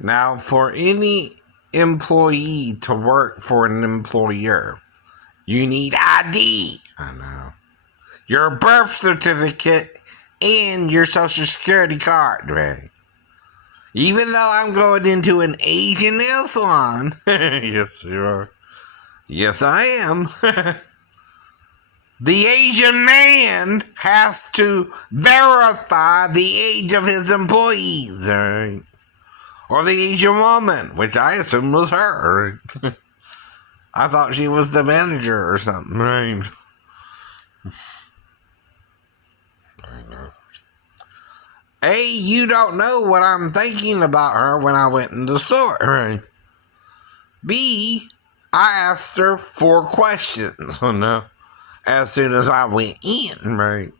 Now, for any employee to work for an employer, you need ID. I know. Your birth certificate and your social security card, right? Even though I'm going into an Asian nail salon. Yes, you are. Yes, I am. The Asian man has to verify the age of his employees, right? Or the Asian woman, which I assume was her. I thought she was the manager or something, right? I know. A, you don't know what I'm thinking about her when I went in the store, right? B, I asked her 4 questions, no, as soon as I went in, right?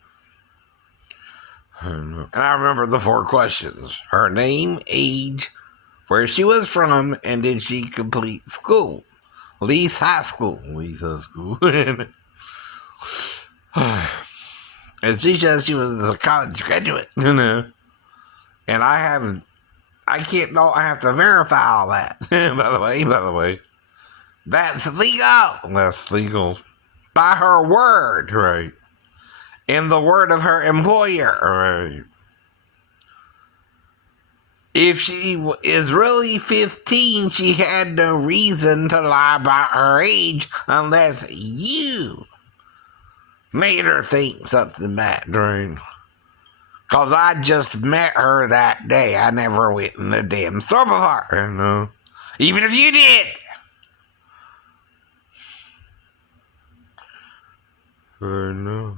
And I remember the 4 questions. Her name, age, where she was from, and did she complete school? Lee's High School. Lee's High School. And she says she was a college graduate, And I have to verify all that. By the way, that's legal. That's legal. By her word, right? And the word of her employer, right? If she is really 15, she had no reason to lie about her age unless you made her think something bad, right? Because I just met her that day. I never went in the damn store before. I know. Even if you did. I know.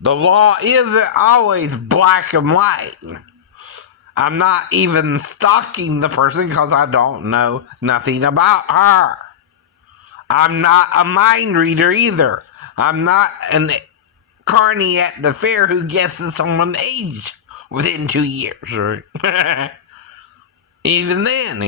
The law isn't always black and white. I'm not even stalking the person because I don't know nothing about her. I'm not a mind reader either. I'm not an carny at the fair who guesses someone's age within 2 years, right? Even then.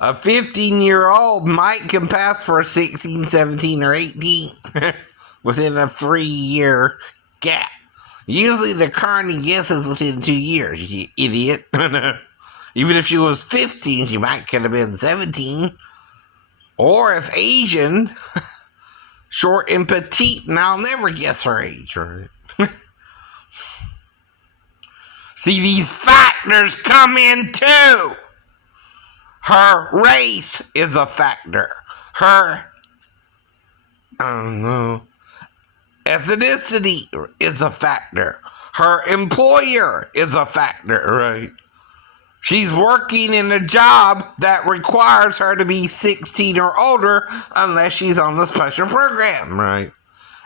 A 15-year-old might can pass for 16, 17, or 18 within a 3-year gap. Usually the carny guesses within 2 years, you idiot. Even if she was 15, she could have been 17. Or if Asian, short and petite, and I'll never guess her age, right? See, these factors come in too. Her race is a factor. Her, I don't know, ethnicity is a factor. Her employer is a factor, right? She's working in a job that requires her to be 16 or older unless she's on the special program, right?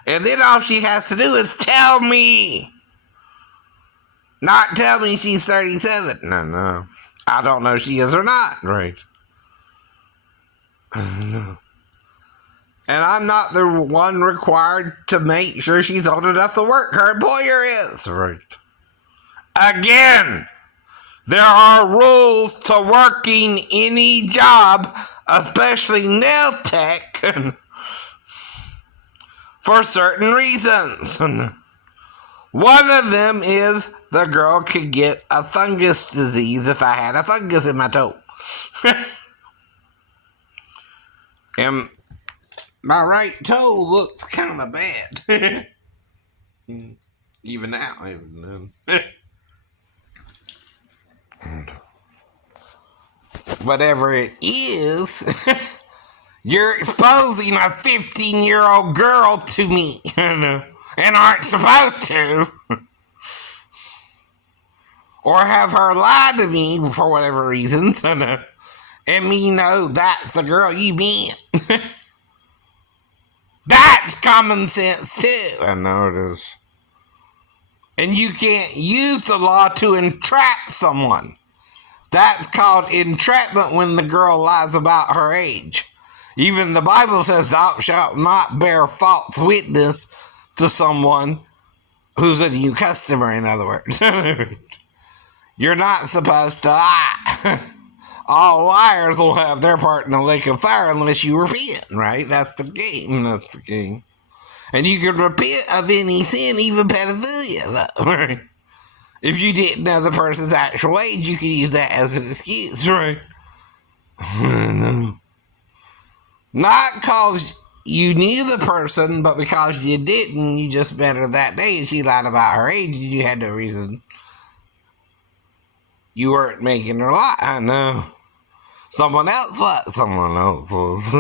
And then all she has to do is tell me. Not tell me she's 37. No. I don't know if she is or not, right? And I'm not the one required to make sure she's old enough to work. Her employer is, right? Again, there are rules to working any job, especially nail tech, for certain reasons. One of them is the girl could get a fungus disease if I had a fungus in my toe. And my right toe looks kind of bad. Even now. Whatever it is, you're exposing a 15-year-old girl to me. And aren't supposed to. Or have her lie to me for whatever reasons. And me know that's the girl you meant. That's common sense too. I know it is. And you can't use the law to entrap someone. That's called entrapment when the girl lies about her age. Even the Bible says thou shalt not bear false witness to someone who's a new customer, in other words. You're not supposed to lie. All liars will have their part in the lake of fire unless you repent, right? That's the game. And you could repent of any sin, even pedophilia, though, right? If you didn't know the person's actual age, you could use that as an excuse, right? Not because you knew the person, but because you didn't, you just met her that day and she lied about her age, you had no reason. You weren't making her lie. I know. Someone else was. Someone else was.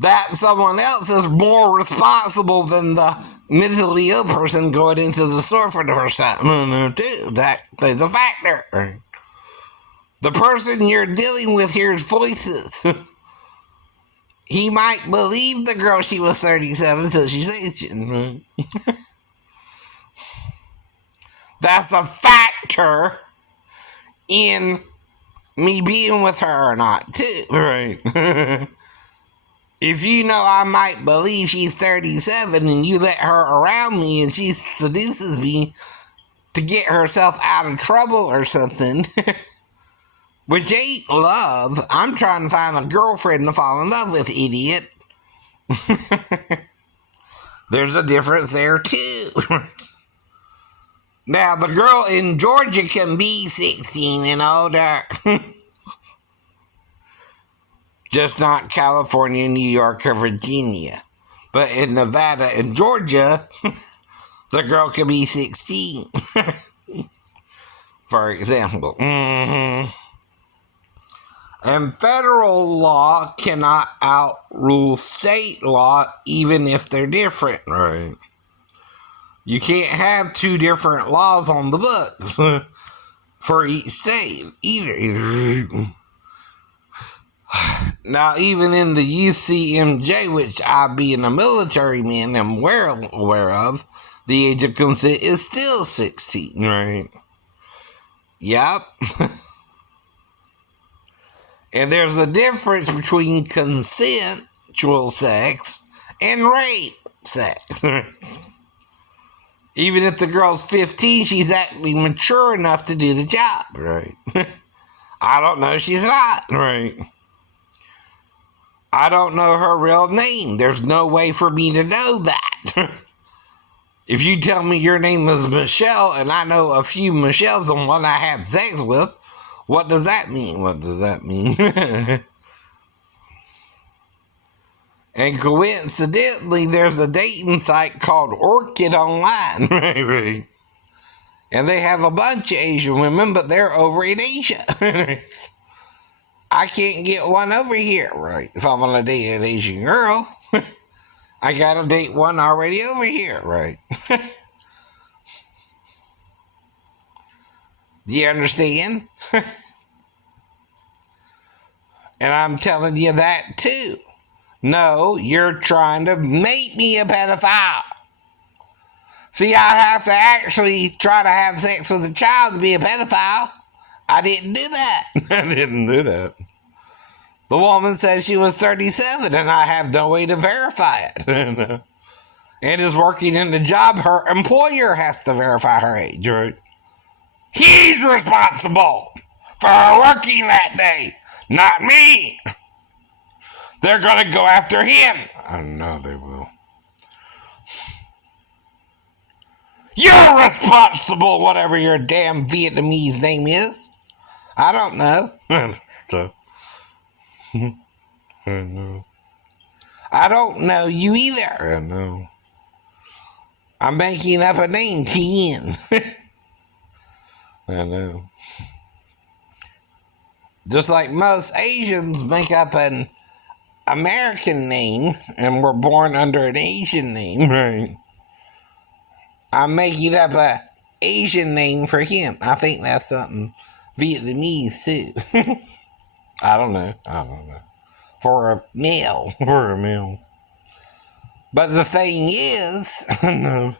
That someone else is more responsible than the mentally ill person going into the store for the first time. No, too. That plays a factor. The person you're dealing with hears voices. He might believe the girl she was 37, so she's 18. That's a factor in me being with her or not, too. Right. If you know I might believe she's 37 and you let her around me and she seduces me to get herself out of trouble or something, which ain't love. I'm trying to find a girlfriend to fall in love with, idiot. There's a difference there, too. Now, the girl in Georgia can be 16 and older. Just not California, New York, or Virginia. But in Nevada and Georgia, the girl can be 16. For example. Mm-hmm. And federal law cannot outrule state law, even if they're different. Right. You can't have two different laws on the books for each state either. Now, even in the UCMJ, which I, being a military man, am well aware of, the age of consent is still 16, right? Yep. And there's a difference between consensual sex and rape sex. Even if the girl's 15, she's actually mature enough to do the job, right? I don't know, she's not, right? I don't know her real name. There's no way for me to know that. If you tell me your name is Michelle and I know a few Michelles and one I had sex with, what does that mean? What does that mean? And coincidentally, there's a dating site called Orchid Online. Right. And they have a bunch of Asian women, but they're over in Asia. I can't get one over here, right? If I want to date an Asian girl, I gotta date one already over here, right? Do you understand? And I'm telling you that too. No, you're trying to make me a pedophile. See, I have to actually try to have sex with a child to be a pedophile. I didn't do that. I didn't do that. The woman said she was 37 and I have no way to verify it. And is working in the job, her employer has to verify her age, right? He's responsible for her working that day, not me. They're gonna go after him. I know they will. You're responsible, whatever your damn Vietnamese name is. I don't know. I know. I don't know you either. I know. I'm making up a name, Tien. I know. Just like most Asians make up an American name and were born under an Asian name, right? I'm making up a Asian name for him. I think that's something Vietnamese too. I don't know. For a male. But the thing is, no,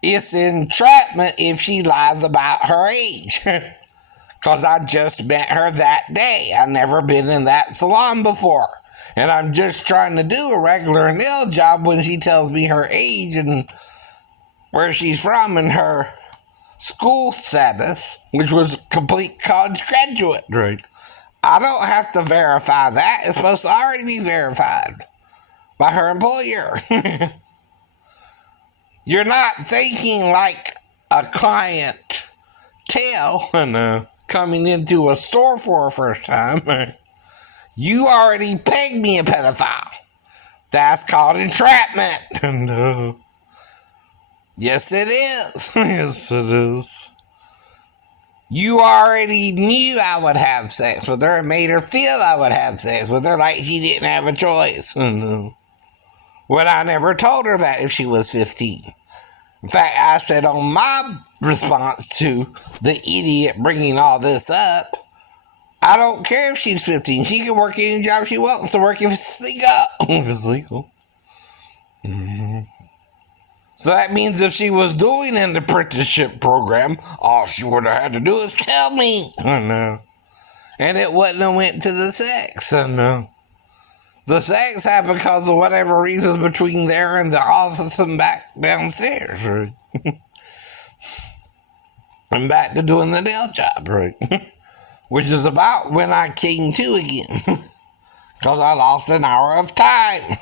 it's entrapment if she lies about her age. Because I just met her that day. I've never been in that salon before. And I'm just trying to do a regular nail job when she tells me her age and where she's from and her school status, which was complete college graduate. Right. I don't have to verify that. It's supposed to already be verified by her employer. You're not thinking like a client coming into a store for a first time. You already pegged me a pedophile. That's called entrapment. No. Yes, it is. Yes, it is. You already knew I would have sex with her and made her feel I would have sex with her like she didn't have a choice. No. When I never told her that if she was 15. In fact, I said on my response to the idiot bringing all this up, I don't care if she's 15. She can work any job she wants to work if it's legal. If it's legal. Mm-hmm. So that means if she was doing an apprenticeship program, all she would have had to do is tell me. I know. And it wouldn't have went to the sex. I know. The sex happened because of whatever reasons between there and the office and back downstairs. Right. And back to doing the nail job. Right. Which is about when I came to again. Because I lost an hour of time.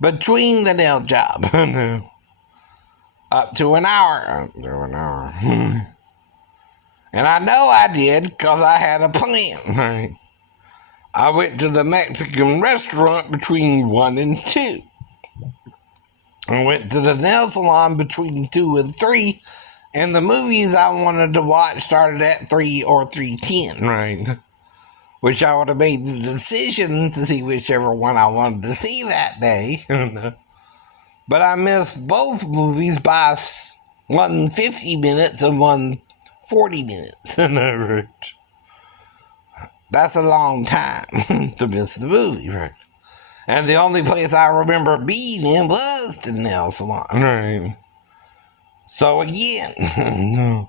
Between the nail job. Up to an hour. And I know I did because I had a plan. Right. I went to the Mexican restaurant between 1 and 2. I went to the nail salon between 2 and 3. And the movies I wanted to watch started at 3 or 3:10. Right. Which I would have made the decision to see whichever one I wanted to see that day. But I missed both movies by 150 minutes and 140 minutes. Right. That's a long time to miss the movie, right? And the only place I remember being in was the nail salon. Right. So again,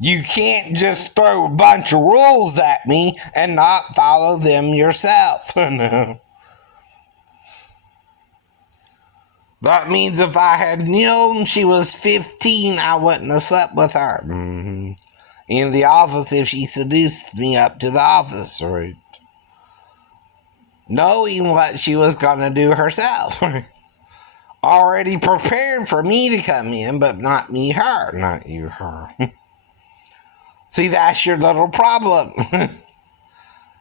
you can't just throw a bunch of rules at me and not follow them yourself. No. That means if I had known she was 15, I wouldn't have slept with her. Mm-hmm. In the office if she seduced me up to the office, right? Knowing what she was going to do herself. Already prepared for me to come in, but not me, her. Not you, her. See, that's your little problem.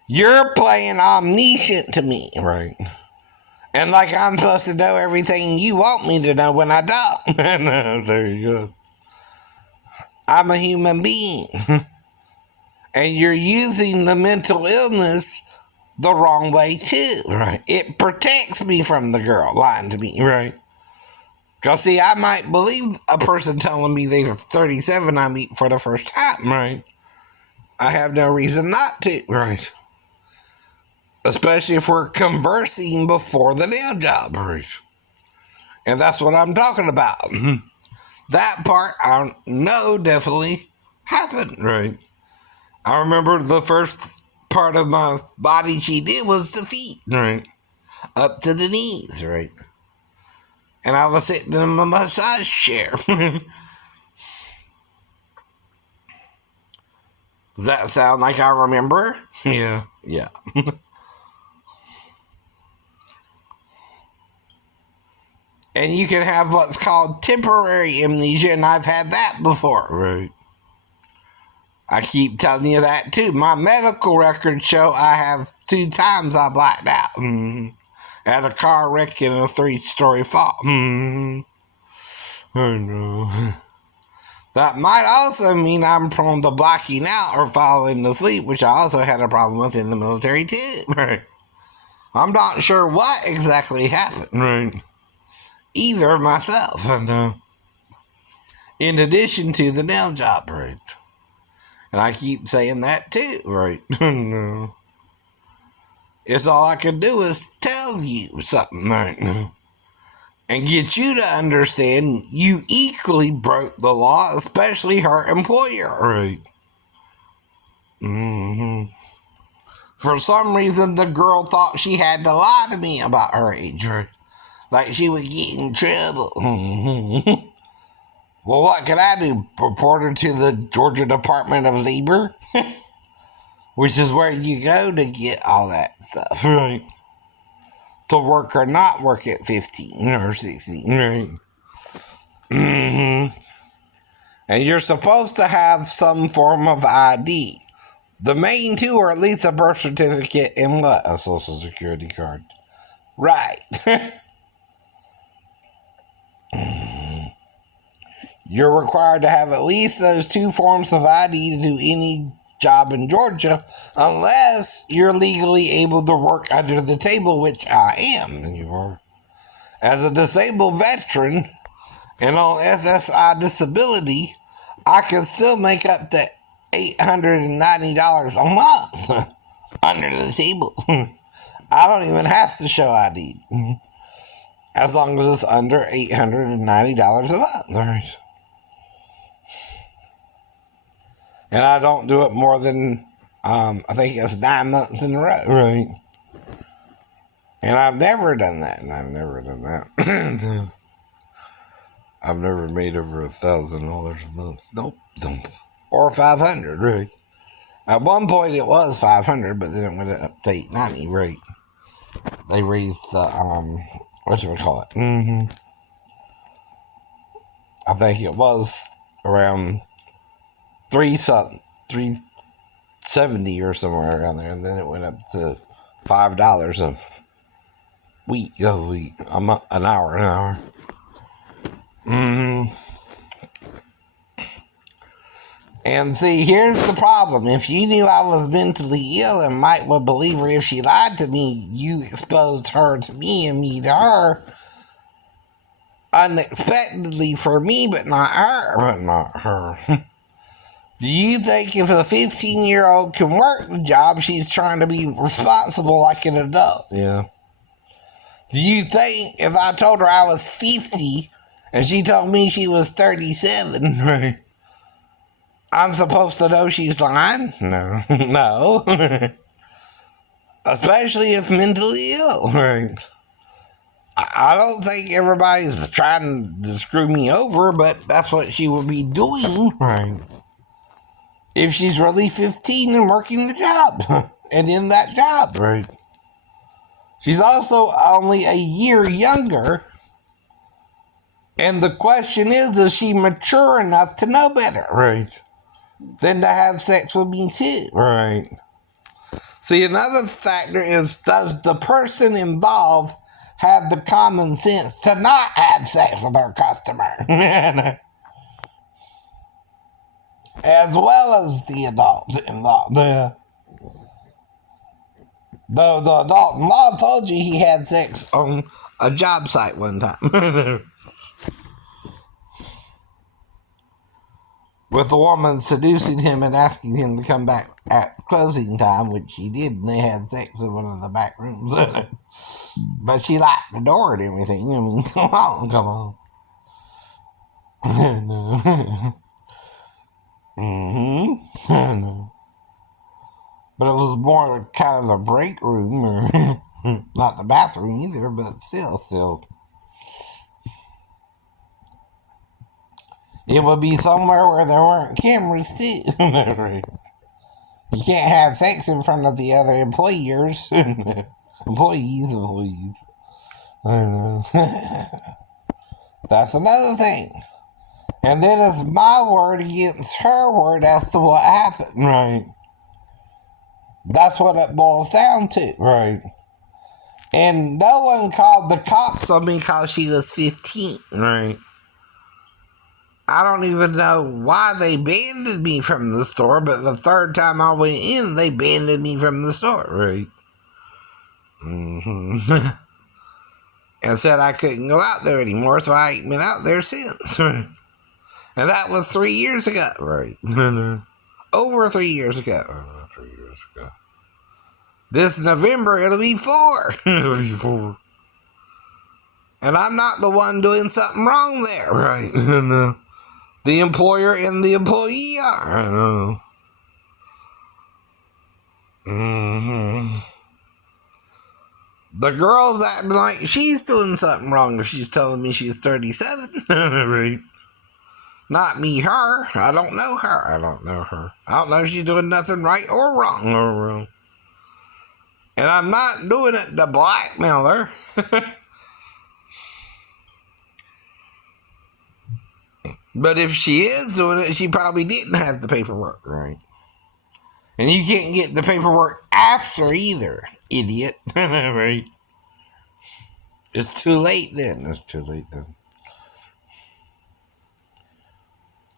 You're playing omniscient to me, right? And like I'm supposed to know everything you want me to know when I don't. No, there you go. I'm a human being. And you're using the mental illness the wrong way too. Right. It protects me from the girl lying to me. Right. Because see, I might believe a person telling me they're 37 I meet for the first time. Right. I have no reason not to. Right. Especially if we're conversing before the nail job. Right. And that's what I'm talking about. That part I know definitely happened. Right. I remember the first part of my body she did was the feet. Right. Up to the knees. Right. And I was sitting in my massage chair. Does that sound like I remember? Yeah. Yeah. And you can have what's called temporary amnesia, and I've had that before. Right. I keep telling you that too. My medical records show I have 2 times I blacked out. Mm-hmm. At a car wreck in a 3-story fall. Mm-hmm. I know. That might also mean I'm prone to blacking out or falling asleep, which I also had a problem with in the military too. Right. I'm not sure what exactly happened. Right. Either myself. I know. In addition to the nail job. Right. And I keep saying that too. Right. No. It's all I can do is tell you something right now. And get you to understand you equally broke the law, especially her employer. Right. Mm-hmm. For some reason, the girl thought she had to lie to me about her age. Right. Like she would get in trouble. Mm-hmm. Well, what can I do? Report her to the Georgia Department of Labor? Which is where you go to get all that stuff. Right. to work or not work at 15 or 16, right? And you're supposed to have some form of ID. The main two are at least a birth certificate and what? A social security card. Right. You're required to have at least those two forms of ID to do any job in Georgia, unless you're legally able to work under the table, which I am. And you are. As a disabled veteran and on SSI disability, I can still make up to $890 a month under the table. I don't even have to show ID. As long as it's under $890 a month. Right? And I don't do it more than, I think it's 9 months in a row. Right. And I've never done that. I've never made over $1,000 a month. Nope. Or 500, right? At one point it was 500, but then it went up to 890, right? They raised the, what should we call it? I think it was around 370 or somewhere around there, and then it went up to $5 a week, an hour. And see, here's the problem. If you knew I was mentally ill and might would believe her if she lied to me, you exposed her to me and me to her unexpectedly for me, but not her. Do you think if a 15-year-old can work the job, she's trying to be responsible like an adult? Yeah. Do you think if I told her I was 50 and she told me she was 37, right, I'm supposed to know she's lying? No. No. Especially if mentally ill, right? I don't think everybody's trying to screw me over, but that's what she would be doing, right? If she's really 15 and working the job and in that job, right? She's also only a year younger. And the question is she mature enough to know better, right? Than to have sex with me too, right? See, another factor is, does the person involved have the common sense to not have sex with her customer? As well as the adult involved. The adult-in-law told you he had sex on a job site one time. With a woman seducing him and asking him to come back at closing time, which he did, and they had sex in one of the back rooms. But she locked the door and everything. I mean, come on. No. No. But it was more kind of a break room, or not the bathroom either, but still. It would be somewhere where there weren't cameras, too. You can't have sex in front of the other employers. Employees. I know. That's another thing. And then it's my word against her word as to what happened, right? That's what it boils down to, right? And no one called the cops on me because she was 15, right? I don't even know why they banned me from the store, but the third time I went in, they banned me from the store, right? And said I couldn't go out there anymore, so I ain't been out there since. And that was 3 years ago, right? Over 3 years ago. This November, it'll be 4. And I'm not the one doing something wrong there, right? The employer and the employee are. I don't know. The girl's acting like she's doing something wrong if she's telling me she's 37. Right? Not me, her. I don't know her. I don't know if she's doing nothing right or wrong. And I'm not doing it to blackmail her. But if she is doing it, she probably didn't have the paperwork, right? And you can't get the paperwork after either, idiot. Right? It's too late then. It's too late then.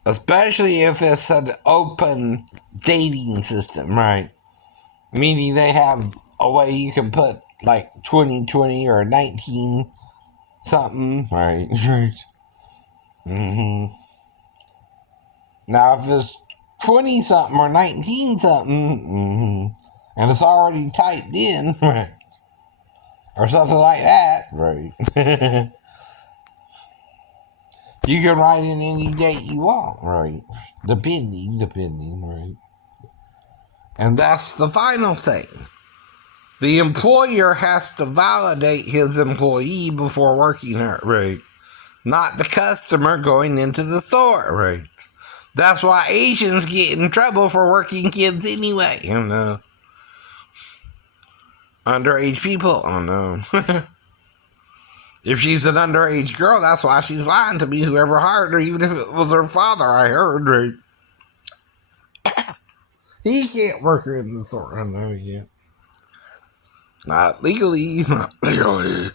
Especially if it's an open dating system, right? Meaning they have a way you can put like 2020 or 19 something, right? Right. Mm-hmm. Now, if it's 20 something or 19 something, and it's already typed in, right? Or something like that, right? You can write in any date you want, right? Depending, right? And that's the final thing. The employer has to validate his employee before working her, right? Not the customer going into the store, right? That's why Asians get in trouble for working kids anyway, you know. Underage people, oh no. If she's an underage girl, that's why she's lying to me, whoever hired her, even if it was her father, I heard, right? He can't work her in the store, I know he can't. Not legally, not legally.